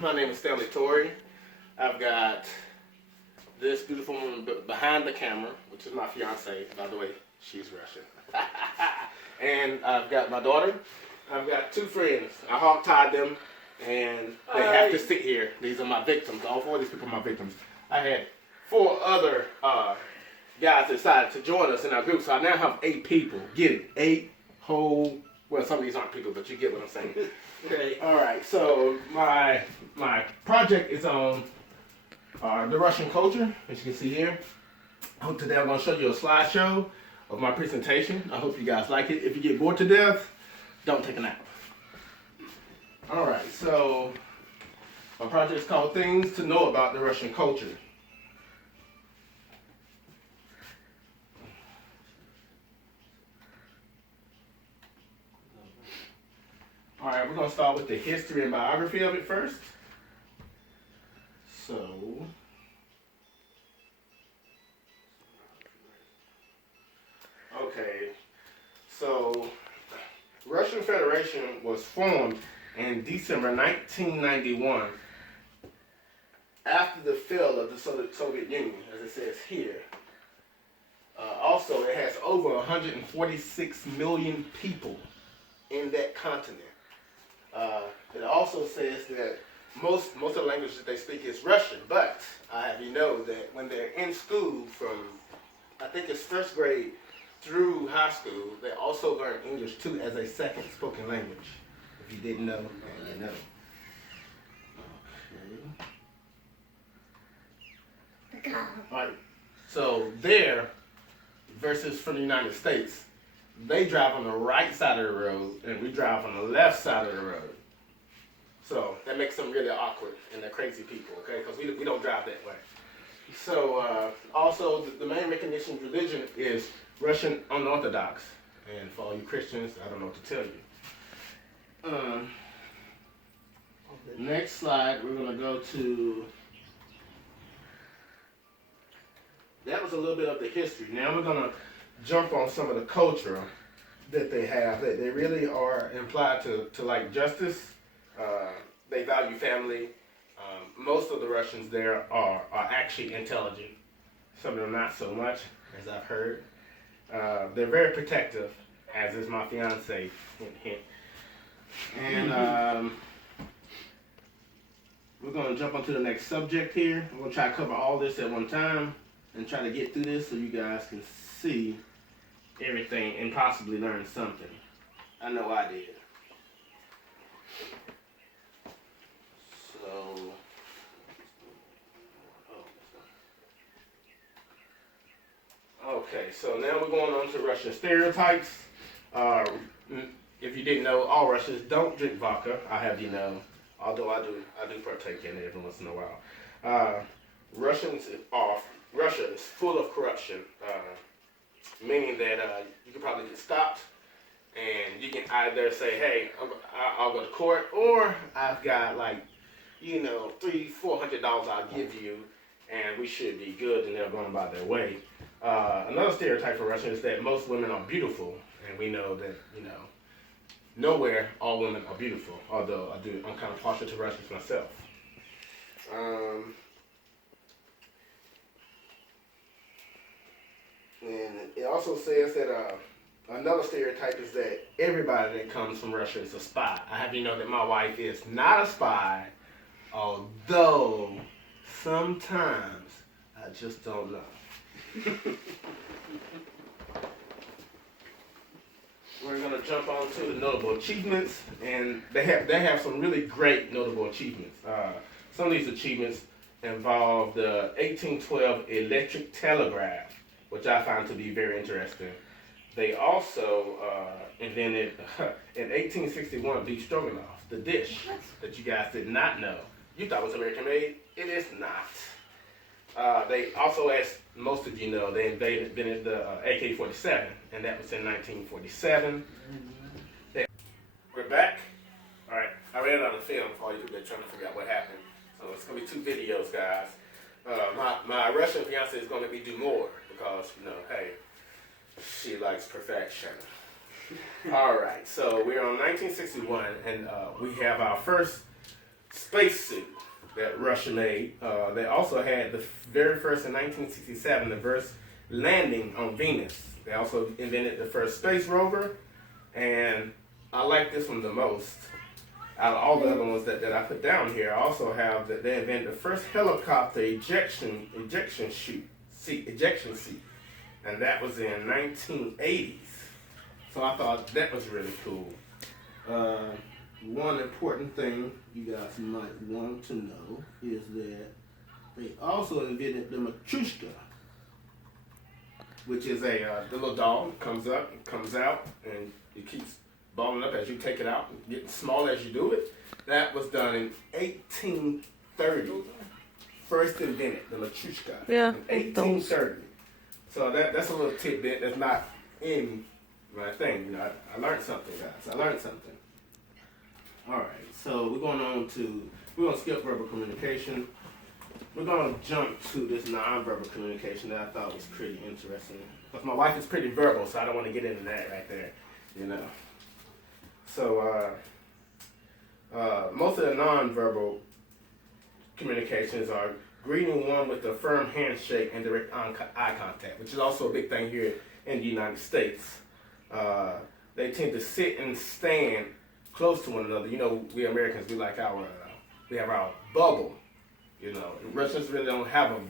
My name is Stanley Torrey. I've got this beautiful woman behind the camera, which is my fiance. By the way, she's Russian. And I've got my daughter. I've got two friends. I hog-tied them, and they have to sit here. These are my victims. All four of these people are my victims. I had four other guys decided to join us in our group, so I now have 8 people. Get it? 8 whole. Well, some of these aren't people, but you get what I'm saying. Okay. All right. So my project is on the Russian culture, as you can see here. Today I'm going to show you a slideshow of my presentation. I hope you guys like it. If you get bored to death, don't take a nap. All right. So my project is called Things to Know About the Russian Culture. All right, we're going to start with the history and biography of it first. So, okay, so Russian Federation was formed in December 1991 after the fall of the Soviet Union, as it says here. Also, it has over 146 million people in that continent. It also says that most of the language that they speak is Russian, but I have you know that when they're in school from, I think it's first grade through high school, they also learn English too as a second spoken language. If you didn't know, now you know. Okay. All right. So there, versus from the United States, they drive on the right side of the road, and we drive on the left side of the road. So that makes them really awkward, and they're crazy people, okay? Because we don't drive that way. So also, the main recognition religion is Russian Unorthodox. And for all you Christians, I don't know what to tell you. Next slide, we're going to go to... That was a little bit of the history. Now we're going to jump on some of the culture that they have, that they really are implied to like justice. They value family. Most of the Russians there are actually intelligent. Some of them not so much, as I've heard. They're very protective, as is my fiance, hint, hint. And we're going to jump onto the next subject here. I'm going to try to cover all this at one time and try to get through this so you guys can see everything and possibly learn something. I know I did. Okay, so now we're going on to Russian stereotypes. If you didn't know, all Russians don't drink vodka. I have you know, although I do partake in it every once in a while. Russia is full of corruption, meaning that you can probably get stopped, and you can either say, "Hey, I'll go to court," or "I've got $300-400 I'll give you, and we should be good," and they're going by their way. Another stereotype for Russia is that most women are beautiful, and we know that, nowhere all women are beautiful, although I'm kind of partial to Russians myself. And it also says that another stereotype is that everybody that comes from Russia is a spy. I have you know that my wife is not a spy, although sometimes I just don't know. We're going to jump on to the notable achievements, and they have some really great notable achievements. Some of these achievements involve the 1812 electric telegraph, which I find to be very interesting. They also invented in 1861 beef stroganoff, the dish that you guys did not know. You thought it was American made. It is not. They also, as most of you know, they invented the AK-47, and that was in 1947. We're back. All right, I ran out of film for all you people that are trying to figure out what happened. So it's going to be 2 videos, guys. My Russian fiance is going to make me do more because, hey, she likes perfection. All right, so we're on 1961, and we have our first spacesuit that Russia made. They also had the very first in 1967, the first landing on Venus. They also invented the first space rover, and I like this one the most. Out of all the other ones that I put down here, I also have that they invented the first helicopter ejection seat, and that was in 1980s. So I thought that was really cool. One important thing you guys might want to know is that they also invented the Matryoshka, which is the little doll that comes up and comes out, and it keeps balling up as you take it out, and getting small as you do it. That was done in 1830. First invented, the Matryoshka, in 1830. So that's a little tidbit that's not in my thing. You know, I learned something, guys. I learned something. All right, so we're going to skip verbal communication. We're going to jump to this nonverbal communication that I thought was pretty interesting. Because my wife is pretty verbal, so I don't want to get into that right there, you know. So most of the nonverbal communications are greeting one with a firm handshake and direct eye contact, which is also a big thing here in the United States. They tend to sit and stand close to one another. You know, we Americans, we like we have our bubble. You know, Russians really don't have a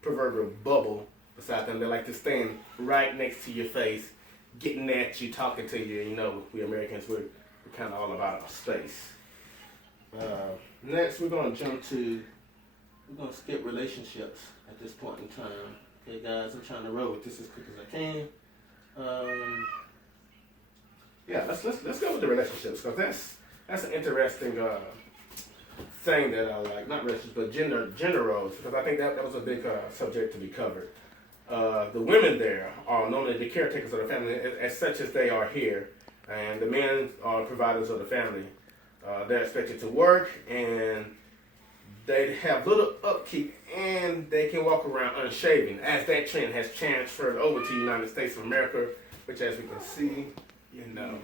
proverbial bubble beside them. They like to stand right next to your face, getting at you, talking to you. You know, we Americans, we're kind of all about our space. Next, we're going to skip relationships at this point in time. Okay, guys, I'm trying to roll with this as quick as I can. Yeah, let's go with the relationships, because that's an interesting thing that I like. Not relationships, but gender roles, because I think that was a big subject to be covered. The women there are normally the caretakers of the family, as such as they are here, and the men are providers of the family. They're expected to work, and they have little upkeep, and they can walk around unshaven, as that trend has transferred over to the United States of America, which, as we can see, you know,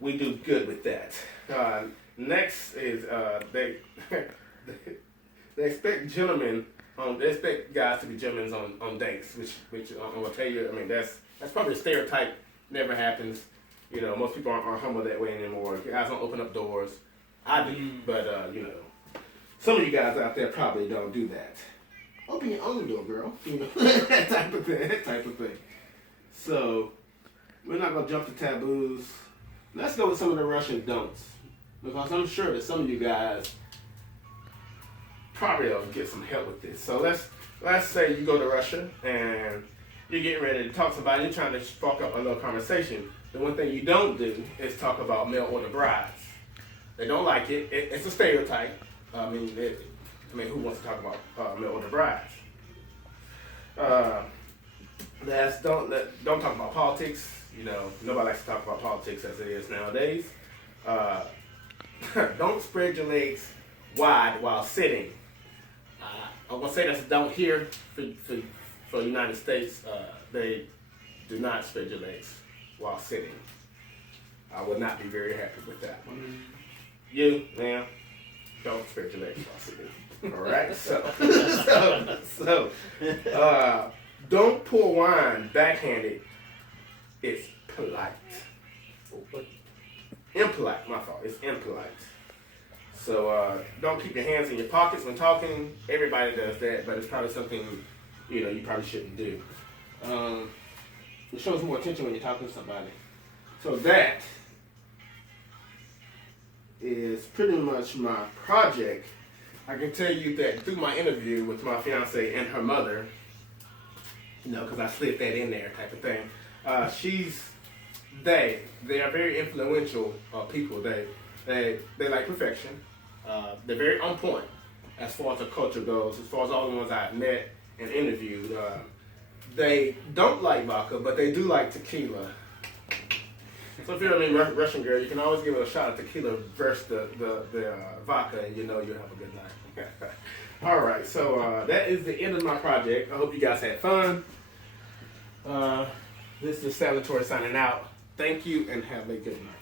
we do good with that. Next is they expect gentlemen, they expect guys to be gentlemen on dates, which I'm gonna tell you. I mean, that's probably a stereotype. Never happens. You know, most people aren't humble that way anymore. Guys don't open up doors. I do, but you know, some of you guys out there probably don't do that. Open your own door, girl. You know, that type of thing. So we're not gonna jump to taboos. Let's go with some of the Russian don'ts, because I'm sure that some of you guys probably will get some help with this. So let's say you go to Russia and you're getting ready to talk to somebody, you're trying to spark up a little conversation. The one thing you don't do is talk about mail order brides. They don't like it. It's a stereotype. I mean, who wants to talk about mail order brides? Don't talk about politics. You know, nobody likes to talk about politics as it is nowadays. Don't spread your legs wide while sitting. I'm gonna say that's a don't here for the United States. They do not spread your legs while sitting. I would not be very happy with that one. You, ma'am, don't spread your legs while sitting. All right. So, don't pour wine backhanded. It's polite. Impolite, my fault. It's impolite. So don't keep your hands in your pockets when talking. Everybody does that, but it's probably something you probably shouldn't do. It shows more attention when you're talking to somebody. So that is pretty much my project. I can tell you that through my interview with my fiance and her mother, because I slid that in there type of thing. They are very influential people. They like perfection. They're very on point as far as the culture goes. As far as all the ones I've met and interviewed, they don't like vodka, but they do like tequila. So if you're a Russian girl, you can always give it a shot of tequila versus the vodka, and you'll have a good night. All right, so that is the end of my project. I hope you guys had fun. This is Salvatore signing out. Thank you, and have a good night.